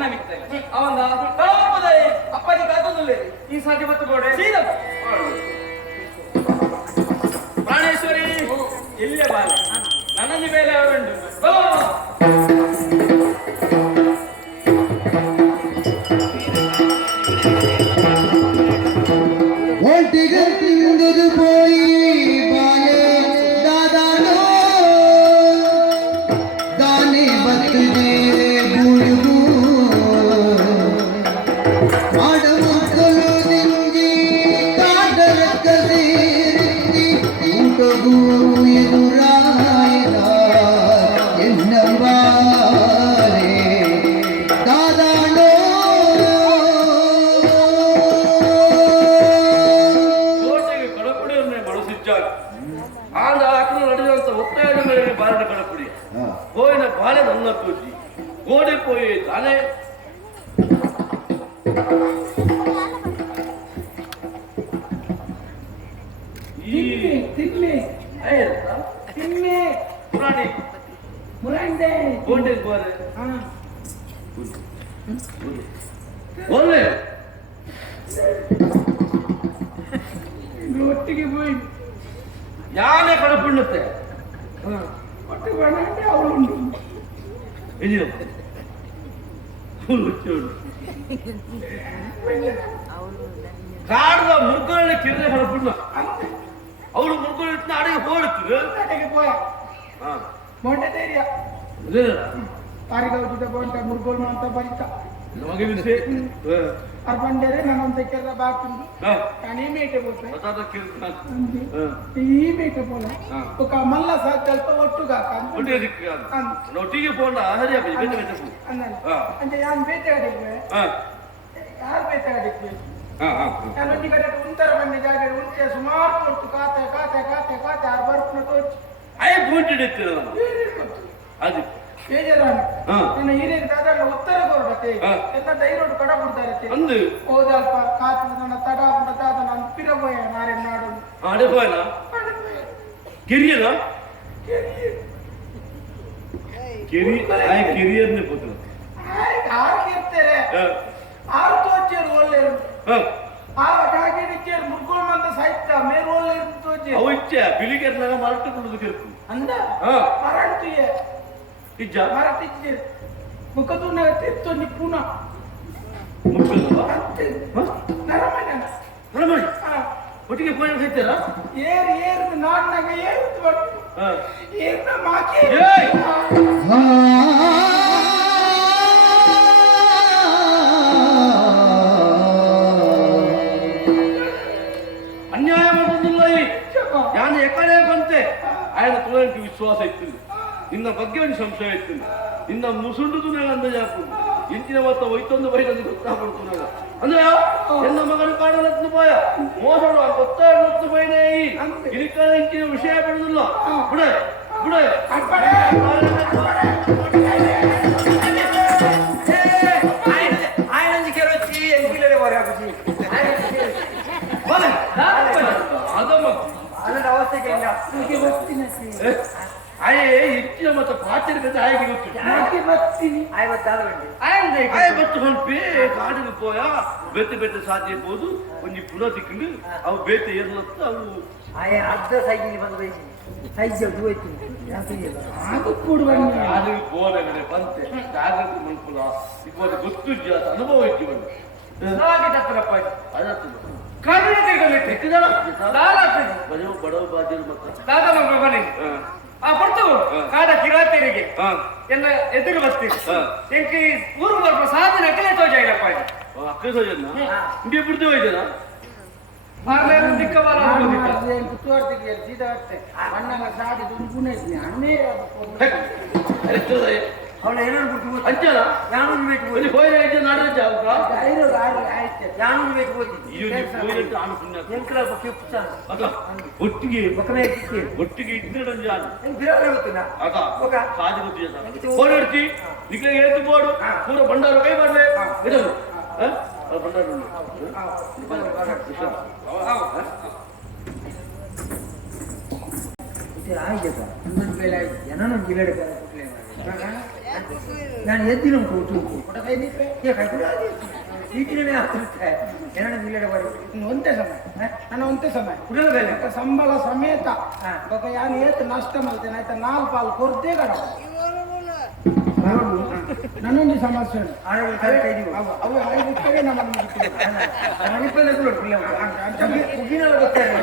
ಅವನ ಅಪ್ಪಾಜಿ ಕಾತೊಂದು ಈ ಸಾಧ್ಯ ಮತ್ತು ಗೋಡೆ ಪ್ರಾಣೇಶ್ವರಿ ಇಲ್ಲೇ ಬಾಲ ನನಗೆ ಮೇಲೆ ಅವರುಂಟು ಗೋಡೆ ಪೋಯಿ ತಾನೇ ಪುರಾಣಿ ಮುರಂಡೆ ಗೋಡೆ ಗೋರೆ ಒಳ್ಳೆ ಒಟ್ಟಿಗೆ போய் ಯಾನೇ ಕಡಪುಣ್ಣತ್ತೆ ಒಟ್ಟಿಗೆ ಬಣ್ಣೆ ಅವಳು ಇದು ಕಾಡುವ ಮುರುಕಲ್ನ ಕಿರದೆ ಕಡಪುಣ್ಣ ಅವಳು ಮುರುಕಲ್ ಇಟ್ಟು ಅಡಿಗೆ ಹೋಗ್ತಿದ್ರು ಅಡಿಗೆ போய் ಮೊಂಟೆ ಧೈರ್ಯ ತಾರಿಗೌಜಿದ ಬೋಂಟ ಮುರುಗೋಲ್ ಅಂತ ಬರಿತ ನಮಗೆ ವಿಷಯ ಅರ್ಬಂಡರೆ ನನ್ನಂತ ಕೆಲ ಬಾಕಿಂದು ಕಾನಿ ಮೇಟೆ ಬೋತೆ ಅತಾದ ಕಿರ್ತ ಈ ಮೇಟೆ ಬೋಲ ಒಕ ಮಲ್ಲ ಸಾಕಲ್ಪ ಒಟ್ಟುಗ ಒಟ್ಟಿಗೆ ದಿಕ್ಕ ಒಟ್ಟಿಗೆ ಪೋಂಡ ಹರಿಯ ಬೇತೆ ಬೇತೆ ಅನ್ನ ಅಂದ್ರೆ ಯಾನ್ ಬೇತೆ ಅಡಿಗೆ ಯಾರು ಬೇತೆ ಅಡಿಗೆ ನಾನು ಒಟ್ಟಿಗೆ ಉಂತರ ಬಂದ ಜಾಗ ಉಂಟೆ ಸುಮಾರು ಕೊಟ್ಟು ಕಾತೆ ಕಾತೆ ಕಾತೆ ಕಾತೆ ಆರು ಬರ್ಪನ ತೋಚ್ ಅಯ್ಯ ಬೂಟಿಡಿತ್ತಿರ ಅದು ಬೇಜಾರಾನೆ ನನ್ನ ಹಿರಿಯರು ದಾದಾಡ ಉತ್ತರ ಕೊರಡತೆ ಎಲ್ಲ ಧೈರ್ಯ ಕಡ ಬಿಡ್ತಾರತೆ ಅಂದು ಹೋದಲ್ಪ ಕಾತು ನನ್ನ ತಡ ಬಿಡತಾದ ನಾನು ಪಿರಬೋಯ ನಾರೆ ನಾಡು ಅಡೆಬೋಯನ ಕಿರಿಯನ ಕಿರಿಯರ್ನೇ ಪುತ್ರ ಆರು ಕಿರ್ತಾರೆ ಆರು ತೋಚೇರು ಒಳ್ಳೆ ಆ ಜಾಗಿಡಿಚೇರು ಮುರ್ಗೋಲ್ ಮಂದ ಸಾಹಿತ್ಯ ಮೇರು ಒಳ್ಳೆ ತೋಚೆ ಅವಚ್ಚ ಬಿಳಿಗೆರ್ನಾಗ ಮರಟ್ಟು ಕುಡಿದು ಕಿರ್ಕು ಅಂದ ಮರಣ್ತಿಯೇ ಇಜ್ಜ ಮರಟಿಜ್ಜೆ ಮುಖದೂನ ತಿತ್ತು ನಿಪುಣ ಮುಖದವ ನರಮಣ್ಣ ನರಮಣ್ಣ ಒಟ್ಟಿಗೆ ಫೋನ್ ಹೇಳ್ತೀರಾ ಏರು ನಾಡ್ನಾಗ ಏರುತ್ತು ಬರ್ತು ಏರ್ನ ಮಾಕಿ ಅನ್ಯಾಯ ಮಾಡೋದಿಲ್ಲ ಈ ನಾನು ಎಕಡೆ ಬಂತೆ ఆయన ತುಳಂಟಿ ವಿಶ್ವಾಸ ಇತ್ತು ನಿನ್ನ ಬಗ್ಗೆ ಒಂದು ಸಂಶಯ ಇತ್ತು ನಿನ್ನ ಮುಸುಂಡುದು ನನಗೆ ಅಂದಾಜು ಹಾಕುದು ಇಂಚಿನ ಮೊತ್ತ ಒಯ್ತೊಂದು ಬೈದಲ್ಲಿ ಗೊತ್ತಾಗ್ಬಿಡ್ತು ಅಂದ್ರೆ ಎನ್ನ ಮಗನ ಕಾಡಲತ್ತು ಪಾಯ ಮೋಸಡು ಗೊತ್ತಾಗ್ಲತ್ತು ಬೈನೇ ಇದಕ್ಕ ಇಂಚಿನ ವಿಷಯ ಬಿಡುದಿಲ್ಲ ಬಿಡ ಬಿಡ ಅಯ್ಯೇ ಹೆಚ್ಚಿನ ಮತ್ತೆ ಪಾತ್ರ ಕಾಡಿಗೆ ಪೋಯ ಬೆತ್ತ ಬೆತ್ತ ಸಾಧ್ಯ ಬೋದು ಒಂಜಿ ಪುನಃ ತಿಕ್ಕೊಂಡು ಅವು ಬೇತ ಏರ್ಲತ್ತ ಅವು ಅರ್ಧ ಸೈಕಿಲ್ ಬಂದು ಸೈಜ್ ಅದು ಬೋಲೆ ಬಂತೆ ಜಾಗ್ರತೆ ಮನ್ಕುಲ ಇವಾಗ ಗೊತ್ತು ಅನುಭವ ಇತ್ತು ಬಡವ ಬಾದ್ಯರು ಮತ್ತೆ ಬರ್ತು ಕಾಡ ಕಿರಾತಿರಿಗೆ ಎನ್ನ ಎದುರು ಬರ್ತೀವಿ ಎಂಕಿ ಊರು ಬರ್ಬ ಸಾಧನೆ ಅಕ್ಕಲೆ ತೋಜಾಯಿರಪ್ಪ ಅಕ್ಕಲೆ ತೋಜನ್ನ ಇಂಡಿ ಬಿಡ್ದು ಹೋಯ್ತೇನಾ ಮಾರ್ಲೇರು ದಿಕ್ಕವಾರ ಕುತ್ತುವಾರ್ತಿಗೆ ಸೀದಾಡ್ತೆ ಅಣ್ಣನ ಸಾದಿ ದುಂಗುನೆ ಅಣ್ಣೇ ಅವಳ ಏನಾರು ಬಿಟ್ಟು ಅಂಚಲ ಯಾನೂರು ಬೇಕು ಇಲ್ಲಿ ಹೋಯ್ರೆ ಐತೆ ನಾಡ್ರೆ ಜಾಗ ಐರೋ ಆಯ್ತು ಯಾನೂರು ಬೇಕು ಹೋಗಿ ಹೋಯ್ರೆ ಆನು ಪುಣ್ಯ ಎಂಕಲ ಬಗ್ಗೆ ಪುಚ್ಚ ಅದ ಒಟ್ಟಿಗೆ ಬಕನೆ ಇಕ್ಕೆ ಒಟ್ಟಿಗೆ ಇದ್ದಿರಡ ಜಾಗ ಬಿರಾರೆ ಗೊತ್ತಿನ ಅದ ಓಕ ಸಾದಿ ಗೊತ್ತಿಯ ಫೋನ್ ಇಡ್ತಿ ನಿಕ್ಕೆ ಏತು ಬೋಡು ಪೂರ ಬಂಡಾರ ಕೈ ಬರ್ಲೆ ಇದು ಬಂಡಾರ ಆಯ್ತು ಇನ್ನೊಂದು ಬೇಳೆ ಆಯ್ತು ಏನೋ ಗಿಲಡೆ ನಾನು ಎದ್ದಿನ ಉಂಟು ಊಟ ಕೈ ನಿಪ್ಪೆ ಈಗಿನ ಆಗ್ತಾರೆ ಏನೋ ಇಲ್ಲಡೆ ಬರು ಒಂದೇ ಸಮಯ ನನ್ನ ಒಂದೇ ಸಮಯ ಕುಡಲದಲ್ಲಿ ఒక ಸಂಬಳ ಸಮೇತ ఒక యాని ఏత్ నష్టం అవుతాయి అయితే 4 పాలు కొర్తే కడ నన్ను సమస్య ಆರೋಗ್ಯ ಕೈದಿ ಅವು ಐದು ಇರ್ತವೆ ನಮ್ಮ ಮಣಿಪಲ್ಲಿ ಕೂಡ ಮುಗಿನ ಬರ್ತಾರೆ